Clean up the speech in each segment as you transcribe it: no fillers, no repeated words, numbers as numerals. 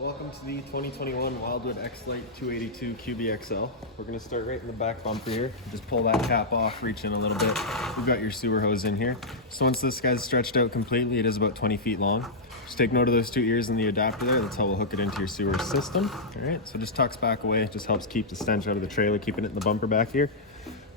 Welcome to the 2021 Wildwood X-Lite 282 QBXL. We're going to start right in the back bumper here. Just pull that cap off, reach in a little bit. We've got your sewer hose in here. So once this guy's stretched out completely, it is about 20 feet long. Just take note of those two ears in the adapter there. That's how we'll hook it into your sewer system. All right, so just tucks back away. It just helps keep the stench out of the trailer, keeping it in the bumper back here.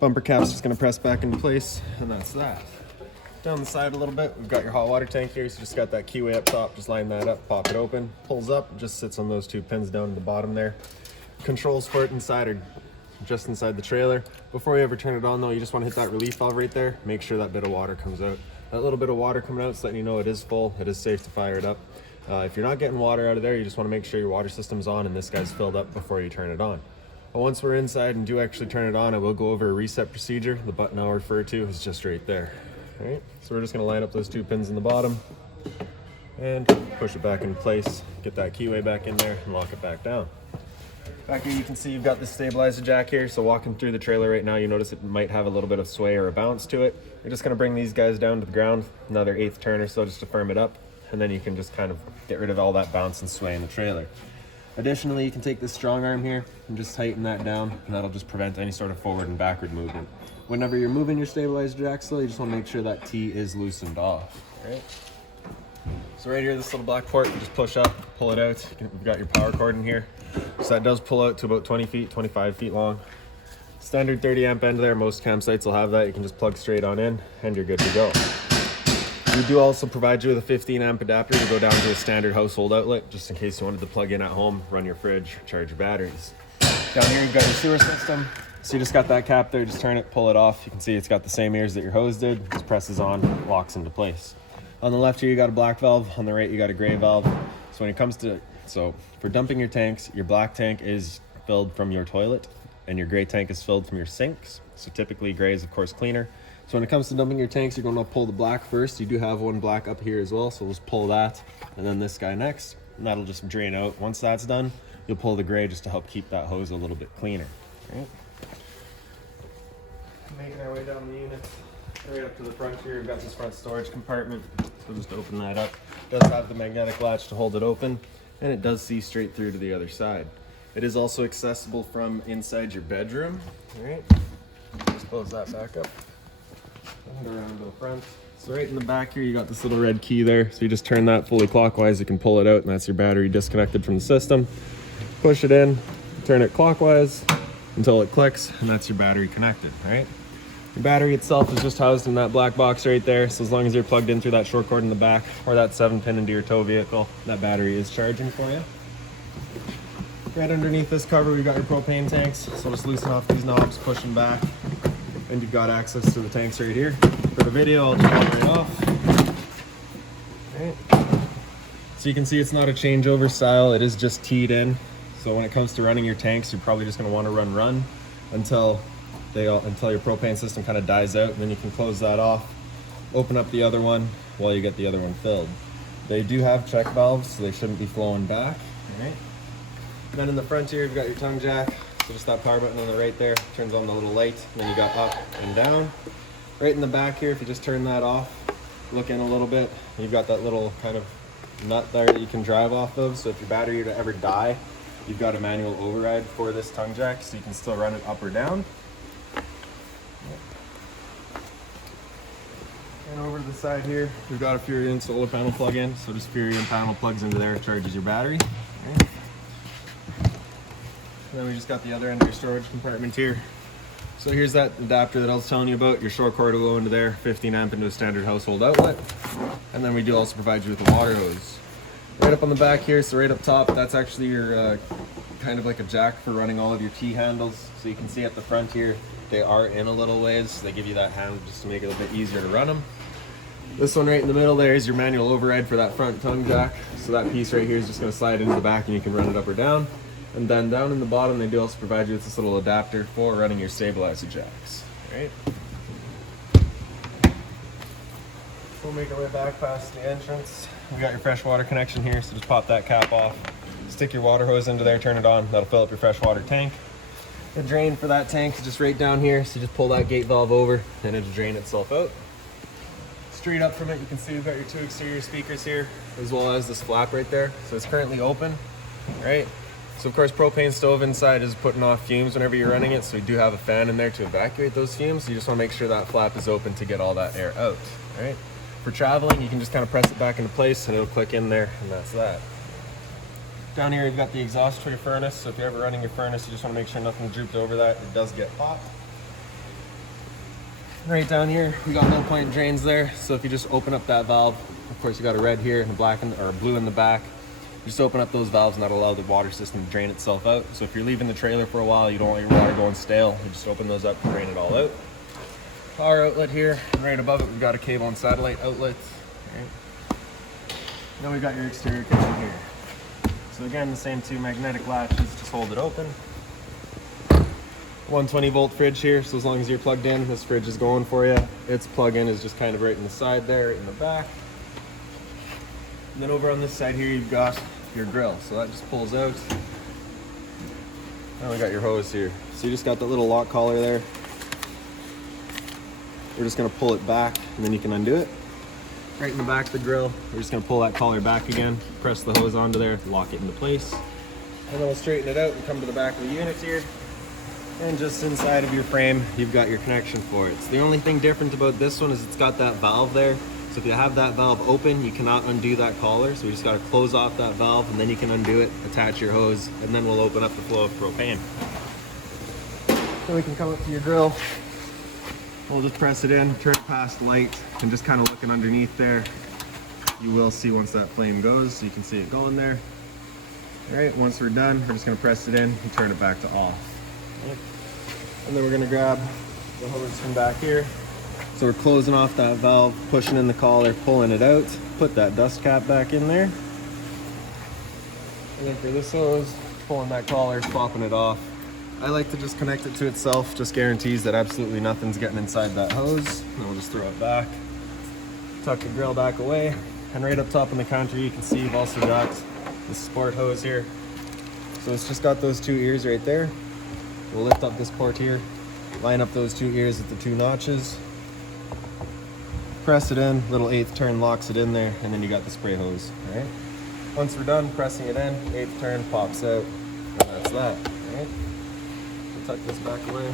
Bumper cap's just going to press back into place, and that's that. Down the side a little bit, we've got your hot water tank here, so just got that keyway up top. Just line that up, pop it open, pulls up, just sits on those two pins down at the bottom there. Controls for it inside or just inside the trailer. Before you ever turn it on though, you just want to hit that relief valve right there. Make sure that bit of water comes out. That little bit of water coming out is letting you know it is full, it is safe to fire it up. If you're not getting water out of there, you just want to make sure your water system's on and this guy's filled up before you turn it on. But once we're inside and do actually turn it on, I will go over a reset procedure. The button I'll refer to is just right there. All right, so we're just going to line up those two pins in the bottom and push it back in place, get that keyway back in there and lock it back down. Back here you can see you've got this stabilizer jack here, so walking through the trailer right now you notice it might have a little bit of sway or a bounce to it. You're just going to bring these guys down to the ground, another 1/8 turn or so just to firm it up, and then you can just kind of get rid of all that bounce and sway in the trailer. Additionally, you can take this strong arm here and just tighten that down, and that'll just prevent any sort of forward and backward movement. Whenever you're moving your stabilizer jack slow, you just want to make sure that T is loosened off. All right. So right here, this little black port, you just push up, pull it out. You've got your power cord in here. So that does pull out to about 20 feet, 25 feet long. Standard 30 amp end there. Most campsites will have that. You can just plug straight on in and you're good to go. We do also provide you with a 15 amp adapter to go down to a standard household outlet, just in case you wanted to plug in at home, run your fridge, charge your batteries. Down here, you've got your sewer system. So you just got that cap there, just turn it, pull it off. You can see it's got the same ears that your hose did. Just presses on, locks into place. On the left here, you got a black valve. On the right, you got a gray valve. So when it comes to, for dumping your tanks, your black tank is filled from your toilet and your gray tank is filled from your sinks. So typically gray is of course cleaner. So when it comes to dumping your tanks, you're going to pull the black first. You do have one black up here as well. So we'll just pull that and then this guy next, and that'll just drain out. Once that's done, you'll pull the gray just to help keep that hose a little bit cleaner. All right. Making our way down the unit, right up to the front here, we've got this front storage compartment. So just open that up. It does have the magnetic latch to hold it open, and it does see straight through to the other side. It is also accessible from inside your bedroom. All right, just close that back up and around to the front. So right in the back here, you got this little red key there. So you just turn that fully clockwise, you can pull it out, and that's your battery disconnected from the system. Push it in, turn it clockwise until it clicks, and that's your battery connected. All right. The battery itself is just housed in that black box right there, so as long as you're plugged in through that short cord in the back or that 7-pin into your tow vehicle, that battery is charging for you. Right underneath this cover, we've got your propane tanks, so just loosen off these knobs, push them back, and you've got access to the tanks right here. For the video, I'll just pull it right off. Right. So you can see it's not a changeover style, it is just teed in. So when it comes to running your tanks, you're probably just going to want to run until your propane system kind of dies out, and then you can close that off, open up the other one while you get the other one filled. They do have check valves, so they shouldn't be flowing back. All right. Then in the front here, you've got your tongue jack. So just that power button on the right there turns on the little light, and then you got up and down. Right in the back here, if you just turn that off, look in a little bit, you've got that little kind of nut there that you can drive off of. So if your battery were to ever die, you've got a manual override for this tongue jack, so you can still run it up or down. And over to the side here, we've got a Furrion solar panel plug-in. So just Furrion panel plugs into there, charges your battery. Okay. And then we just got the other end of your storage compartment here. So here's that adapter that I was telling you about. Your short cord will go into there, 15 amp into a standard household outlet. And then we do also provide you with a water hose. Right up on the back here, so right up top, that's actually your kind of like a jack for running all of your T handles. So you can see at the front here, they are in a little ways. So they give you that handle just to make it a bit easier to run them. This one right in the middle there is your manual override for that front tongue jack. So that piece right here is just going to slide into the back and you can run it up or down. And then down in the bottom, they do also provide you with this little adapter for running your stabilizer jacks. All right. We'll make our way back past the entrance. We got your freshwater connection here, so just pop that cap off. Stick your water hose into there, turn it on. That'll fill up your freshwater tank. The drain for that tank is just right down here, so just pull that gate valve over and it'll drain itself out. Straight up from it, you can see we've got your two exterior speakers here, as well as this flap right there. So it's currently open. right? So of course, propane stove inside is putting off fumes whenever you're running it, so we do have a fan in there to evacuate those fumes. You just want to make sure that flap is open to get all that air out, right? For traveling, you can just kind of press it back into place and it'll click in there, and that's that. Down here, you've got the exhaust for your furnace, so if you're ever running your furnace, you just want to make sure nothing's drooped over that. It does get hot. Right down here, we got low point drains there, so if you just open up that valve, of course you got a red here and a black or a blue in the back. Just open up those valves and that'll allow the water system to drain itself out. So if you're leaving the trailer for a while, you don't want your water going stale, you just open those up and drain it all out. Power outlet here, and right above it we've got a cable and satellite outlet. Right. Then we've got your exterior kitchen here. So again, the same two magnetic latches, just hold it open. 120 volt fridge here, so as long as you're plugged in, this fridge is going for you. Its plug-in is just kind of right in the side there, in the back. And then over on this side here, you've got your grill, so that just pulls out. And we got your hose here. So you just got that little lock collar there. We're just gonna pull it back, and then you can undo it. Right in the back of the grill, we're just gonna pull that collar back again, press the hose onto there, lock it into place. And then we'll straighten it out and come to the back of the unit here. And just inside of your frame, you've got your connection for it. So the only thing different about this one is it's got that valve there. So if you have that valve open, you cannot undo that collar. So we just gotta close off that valve and then you can undo it, attach your hose, and then we'll open up the flow of propane. So we can come up to your grill. We'll just press it in, turn it past light, and just kind of looking underneath there. You will see once that flame goes, so you can see it going there. All right, once we're done, we're just gonna press it in and turn it back to off. Right. And then we're gonna grab the hose from back here. So we're closing off that valve, pushing in the collar, pulling it out, put that dust cap back in there. And then for this hose, pulling that collar, popping it off. I like to just connect it to itself, just guarantees that absolutely nothing's getting inside that hose. And we'll just throw it back. Tuck the grill back away. And right up top on the counter, you can see you've also got the sport hose here. So it's just got those two ears right there. We'll lift up this port here, line up those two ears at the two notches. Press it in, little 8th turn locks it in there, and then you got the spray hose, all right? Once we're done pressing it in, 8th turn pops out, and that's that, all right? We'll tuck this back away.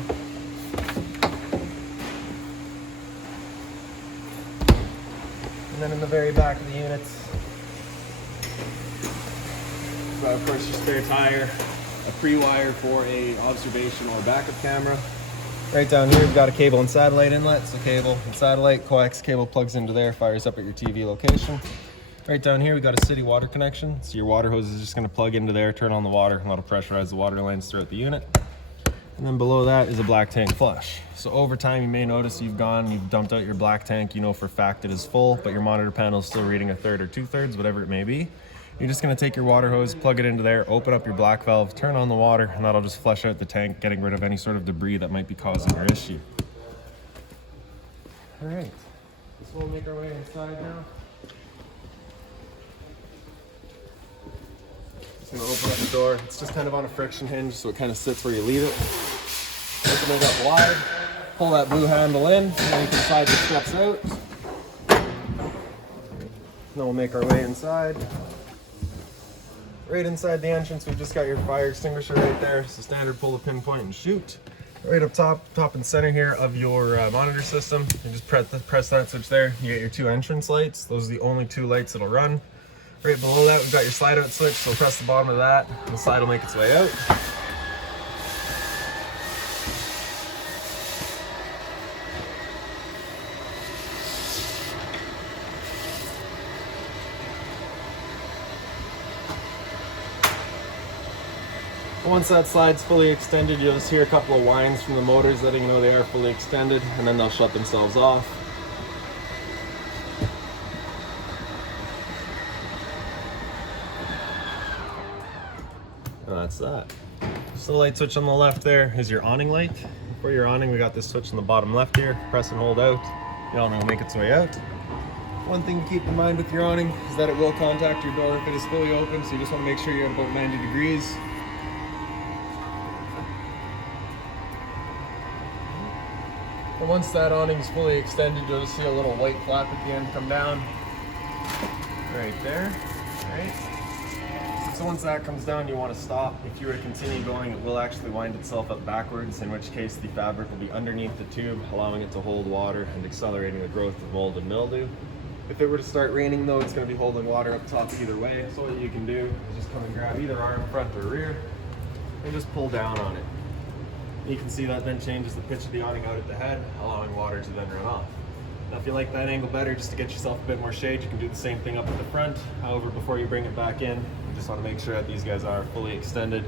And then in the very back of the unit, we've got of course your spare tire, a pre-wire for a observation or backup camera. Right down here, we've got a cable and satellite inlet. So cable and satellite, coax cable plugs into there, fires up at your TV location. Right down here, we've got a city water connection. So your water hose is just gonna plug into there, turn on the water, and that'll pressurize the water lines throughout the unit. And then below that is a black tank flush. So over time, you may notice you've dumped out your black tank, you know for a fact it is full, but your monitor panel is still reading 1/3 or 2/3, whatever it may be. You're just gonna take your water hose, plug it into there, open up your black valve, turn on the water, and that'll just flush out the tank, getting rid of any sort of debris that might be causing your issue. All right, so we'll make our way inside now. Just gonna open up the door. It's just kind of on a friction hinge, so it kind of sits where you leave it. Open it up wide, pull that blue handle in, and then you can slide the steps out. Then we'll make our way inside. Right inside the entrance, we've just got your fire extinguisher right there. So standard pull the pinpoint and shoot. Right up top and center here of your monitor system. You just press that switch there. You get your two entrance lights. Those are the only two lights that'll run. Right below that, we've got your slide out switch. So press the bottom of that, and the slide will make its way out. Once that slide's fully extended, you'll just hear a couple of whines from the motors letting you know they are fully extended, and then they'll shut themselves off. And that's that. So the light switch on the left there is your awning light. For your awning, we got this switch in the bottom left here. Press and hold out. You all know it'll make its way out. One thing to keep in mind with your awning is that it will contact your door if it is fully open, so you just want to make sure you're at about 90 degrees. And once that awning is fully extended, you'll just see a little white flap at the end come down. Right there, right? So once that comes down, you want to stop. If you were to continue going, it will actually wind itself up backwards, in which case the fabric will be underneath the tube, allowing it to hold water and accelerating the growth of mold and mildew. If it were to start raining though, it's going to be holding water up top either way. So what you can do is just come and grab either arm, front or rear, and just pull down on it. You can see that then changes the pitch of the awning out at the head, allowing water to then run off. Now if you like that angle better, just to get yourself a bit more shade, you can do the same thing up at the front. However, before you bring it back in, you just want to make sure that these guys are fully extended,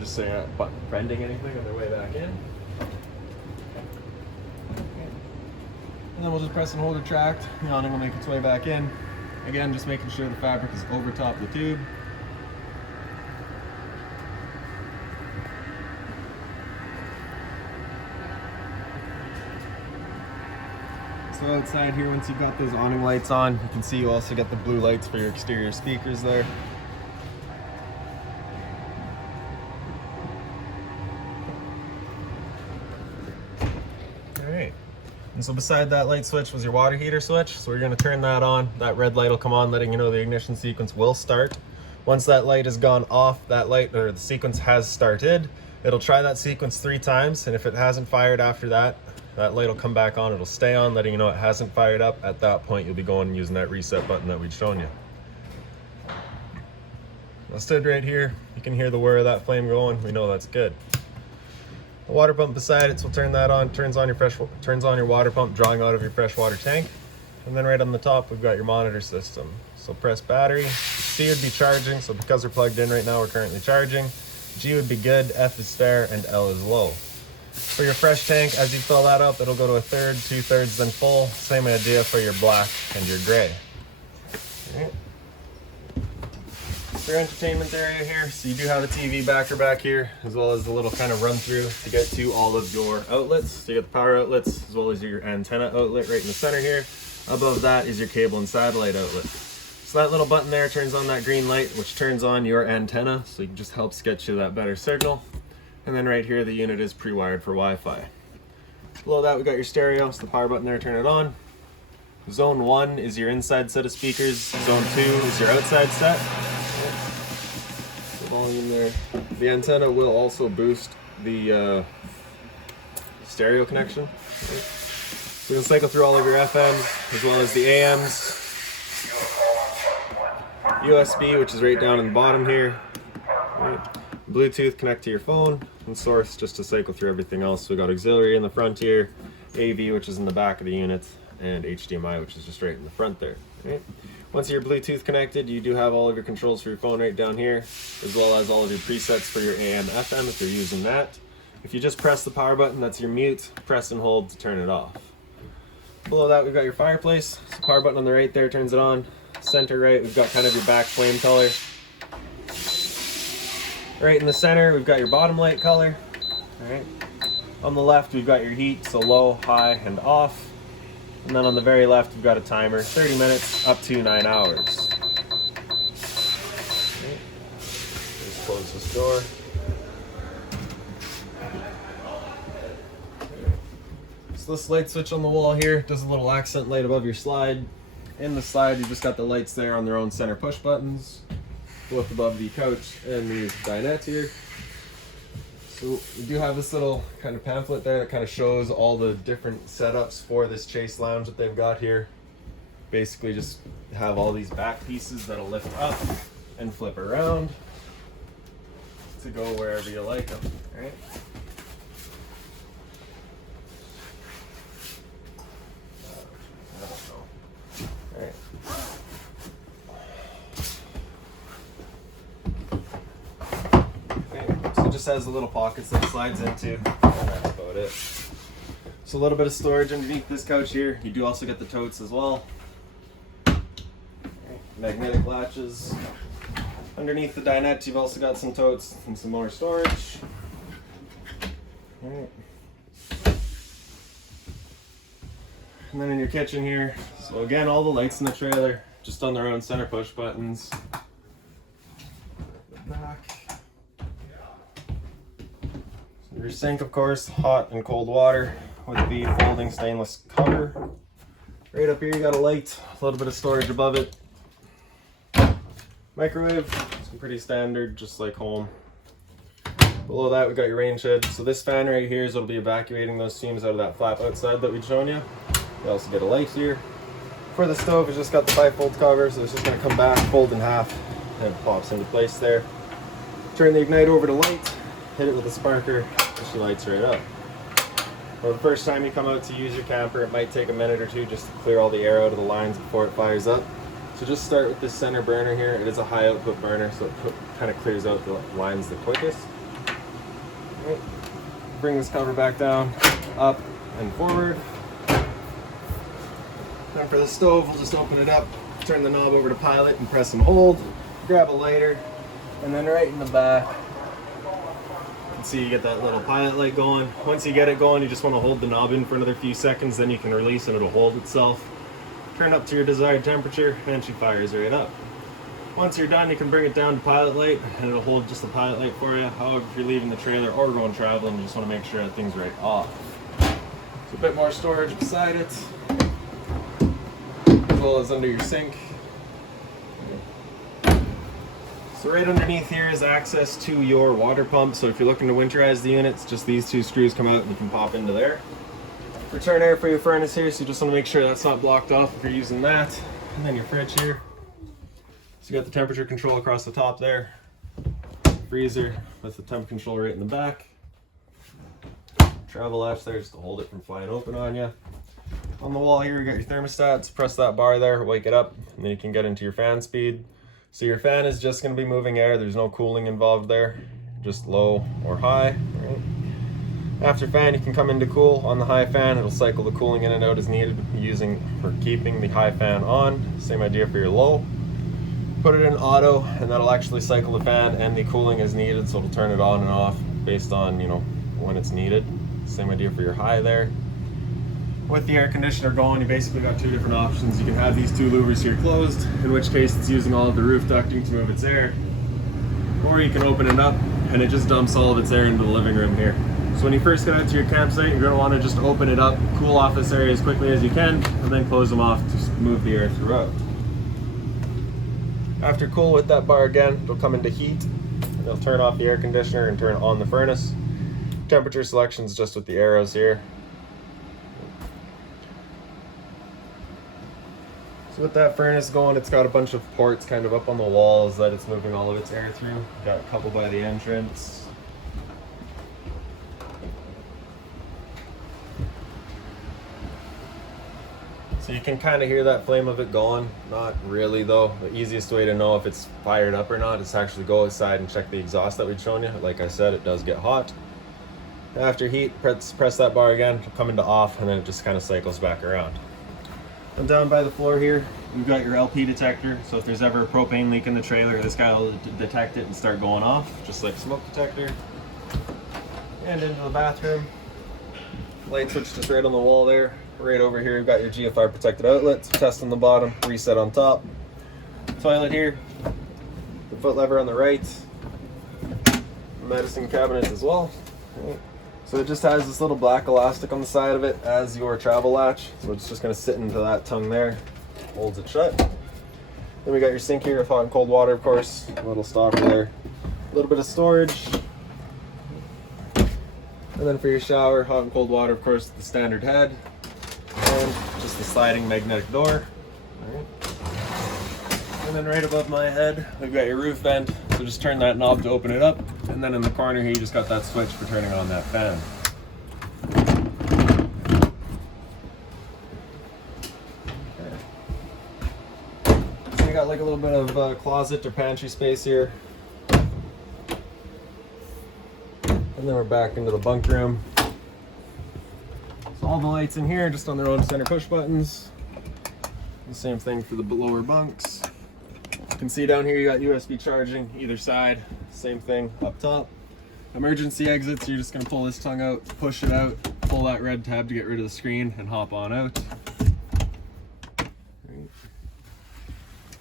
just so you're not bending anything on their way back in. And then we'll just press and hold or tract. The awning will make its way back in. Again, just making sure the fabric is over top the tube. So outside here, once you've got those awning lights on, you can see you also get the blue lights for your exterior speakers there. Alright, and so beside that light switch was your water heater switch. So we're going to turn that on. That red light will come on, letting you know the ignition sequence will start. Once that light has gone off, that light, or the sequence has started, it'll try that sequence 3 times, and if it hasn't fired after that, that light will come back on, it'll stay on, letting you know it hasn't fired up. At that point, you'll be going and using that reset button that we'd shown you. I stood right here, you can hear the whir of that flame going, we know that's good. The water pump beside it, so we'll turn that on, turns on your water pump, drawing out of your freshwater tank. And then right on the top, we've got your monitor system. So press battery, C would be charging, so because we're plugged in right now, we're currently charging. G would be good, F is fair, and L is low. For your fresh tank, as you fill that up, it'll go to 1/3, 2/3, then full. Same idea for your black and your gray. Right. For your entertainment area here, so you do have a TV backer back here, as well as a little kind of run through to get to all of your outlets. So you get the power outlets, as well as your antenna outlet right in the center here. Above that is your cable and satellite outlet. So that little button there turns on that green light, which turns on your antenna, so it just helps get you that better signal. And then right here, the unit is pre-wired for Wi-Fi. Below that, we got your stereo, so the power button there, turn it on. Zone 1 is your inside set of speakers. Zone 2 is your outside set. The volume there. The antenna will also boost the stereo connection. So you can cycle through all of your FMs, as well as the AMs. USB, which is right down in the bottom here. Right. Bluetooth, connect to your phone, and source just to cycle through everything else. So we got auxiliary in the front here, AV, which is in the back of the unit, and HDMI, which is just right in the front there. Right? Once you're Bluetooth connected, you do have all of your controls for your phone right down here, as well as all of your presets for your AM, FM if you're using that. If you just press the power button, that's your mute, press and hold to turn it off. Below that, we've got your fireplace. So power button on the right there turns it on. Center right, we've got kind of your back flame color. Right in the center, we've got your bottom light color. All right. On the left, we've got your heat, so low, high, and off. And then on the very left, we've got a timer, 30 minutes up to 9 hours. Okay. Just close this door. So this light switch on the wall here does a little accent light above your slide. In the slide, you've just got the lights there on their own center push buttons, both above the couch and the dinette here. So we do have this little kind of pamphlet there that kind of shows all the different setups for this Chase Lounge that they've got here. Basically just have all these back pieces that'll lift up and flip around to go wherever you like them, right? Alright. So it just has the little pockets that it slides into, and that's about it. So a little bit of storage underneath this couch here. You do also get the totes as well. Magnetic latches. Underneath the dinette, you've also got some totes and some more storage. Alright. And then in your kitchen here, so again, all the lights in the trailer, just on their own center push buttons. Back. So your sink, of course, hot and cold water with the folding stainless cover. Right up here, you got a light, a little bit of storage above it. Microwave, it's pretty standard, just like home. Below that, we got your range hood. So this fan right here is what'll be evacuating those steams out of that flap outside that we've shown you. You also get a light here. For the stove, it's just got the 5-fold cover, so it's just gonna come back, fold in half, and it pops into place there. Turn the ignite over to light, hit it with a sparker, and she lights right up. Well, the first time you come out to use your camper, it might take a minute or two just to clear all the air out of the lines before it fires up. So just start with this center burner here. It is a high output burner, so it kind of clears out the lines the quickest. Right. Bring this cover back down, up and forward. Then for the stove, we'll just open it up, turn the knob over to pilot and press and hold. Grab a lighter, and then right in the back, you can see you get that little pilot light going. Once you get it going, you just want to hold the knob in for another few seconds, then you can release and it'll hold itself. Turn up to your desired temperature, and she fires right up. Once you're done, you can bring it down to pilot light, and it'll hold just the pilot light for you. However, if you're leaving the trailer or going traveling, you just want to make sure that thing's right off. So a bit more storage beside it, as well as under your sink. So right underneath here is access to your water pump. So if you're looking to winterize the units, just these two screws come out and you can pop into there. Return air for your furnace here, so you just want to make sure that's not blocked off if you're using that. And then your fridge here. So you got the temperature control across the top there. Freezer with the temp control right in the back. Travel latch there just to hold it from flying open on you. On the wall here, you got your thermostats. Press that bar there, wake it up, and then you can get into your fan speed. So your fan is just going to be moving air. There's no cooling involved there, just low or high. Right? After fan, you can come into cool. On the high fan, it'll cycle the cooling in and out as needed, using or keeping the high fan on. Same idea for your low. Put it in auto, and that'll actually cycle the fan and the cooling as needed, so it'll turn it on and off based on, you know, when it's needed. Same idea for your high there. With the air conditioner going, you basically got two different options. You can have these two louvers here closed, in which case it's using all of the roof ducting to move its air. Or you can open it up, and it just dumps all of its air into the living room here. So when you first get out to your campsite, you're going to want to just open it up, cool off this area as quickly as you can, and then close them off to move the air throughout. After cool with that bar again, it'll come into heat, and it'll turn off the air conditioner and turn on the furnace. Temperature selection is just with the arrows here. So with that furnace going, it's got a bunch of ports kind of up on the walls that it's moving all of its air through. Got a couple by the entrance. So you can kind of hear that flame of it going. Not really though. The easiest way to know if it's fired up or not is to actually go outside and check the exhaust that we've shown you. Like I said, it does get hot. After heat, press that bar again, it'll come into off, and then it just kind of cycles back around. And down by the floor here, you've got your LP detector. So if there's ever a propane leak in the trailer, this guy will detect it and start going off, just like smoke detector. And into the bathroom. Light switch just right on the wall there. Right over here, you've got your GFR protected outlets, test on the bottom, reset on top. Toilet here, the foot lever on the right, medicine cabinet as well. So it just has this little black elastic on the side of it as your travel latch. So it's just going to sit into that tongue there, holds it shut. Then we got your sink here with hot and cold water, of course, a little stopper there, a little bit of storage. And then for your shower, hot and cold water, of course, the standard head. And just the sliding magnetic door. Right. And then right above my head, we've got your roof vent. So just turn that knob to open it up. And then in the corner here, you just got that switch for turning on that fan. Okay. So you got like a little bit of closet or pantry space here. And then we're back into the bunk room. So all the lights in here just on their own center push buttons. The same thing for the lower bunks. You can see down here you got USB charging either side. Same thing up top. Emergency exits, you're just going to pull this tongue out, push it out, pull that red tab to get rid of the screen, and hop on out.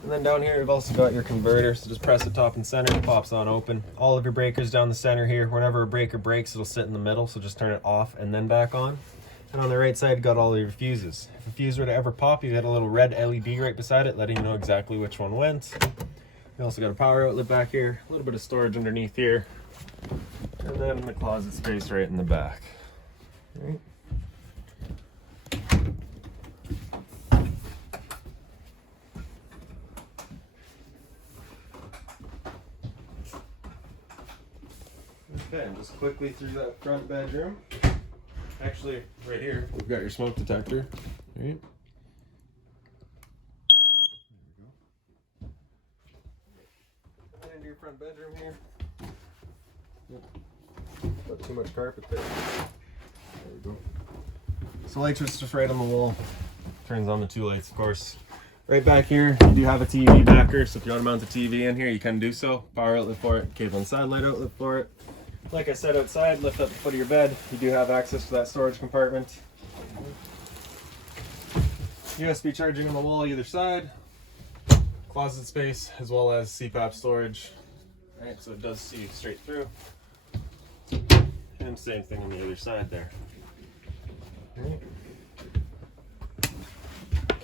And then down here you've also got your converter, so just press it top and center, it pops on open. All of your breakers down the center here. Whenever a breaker breaks, it'll sit in the middle, so just turn it off and then back on. And on the right side, you got all of your fuses. If a fuse were to ever pop, you got a little red LED right beside it, letting you know exactly which one went. You also got a power outlet back here, a little bit of storage underneath here, and then the closet space right in the back. Right. Okay, and just quickly through that front bedroom. Actually, right here, we've got your smoke detector. Right. Into your front bedroom here. Yep. Not too much carpet there. There we go. So light switch just right on the wall. Turns on the 2 lights, of course. Right back here, you do have a TV backer, so if you want to mount a TV in here, you can do so. Power outlet for it, cable and satellite outlet for it. Like I said, outside, lift up the foot of your bed. You do have access to that storage compartment. USB charging on the wall either side. Closet space as well as CPAP storage. Right, so it does see straight through. And same thing on the other side there. Right.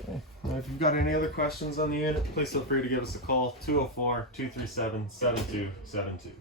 Okay. Now if you've got any other questions on the unit, please feel free to give us a call, 204-237-7272.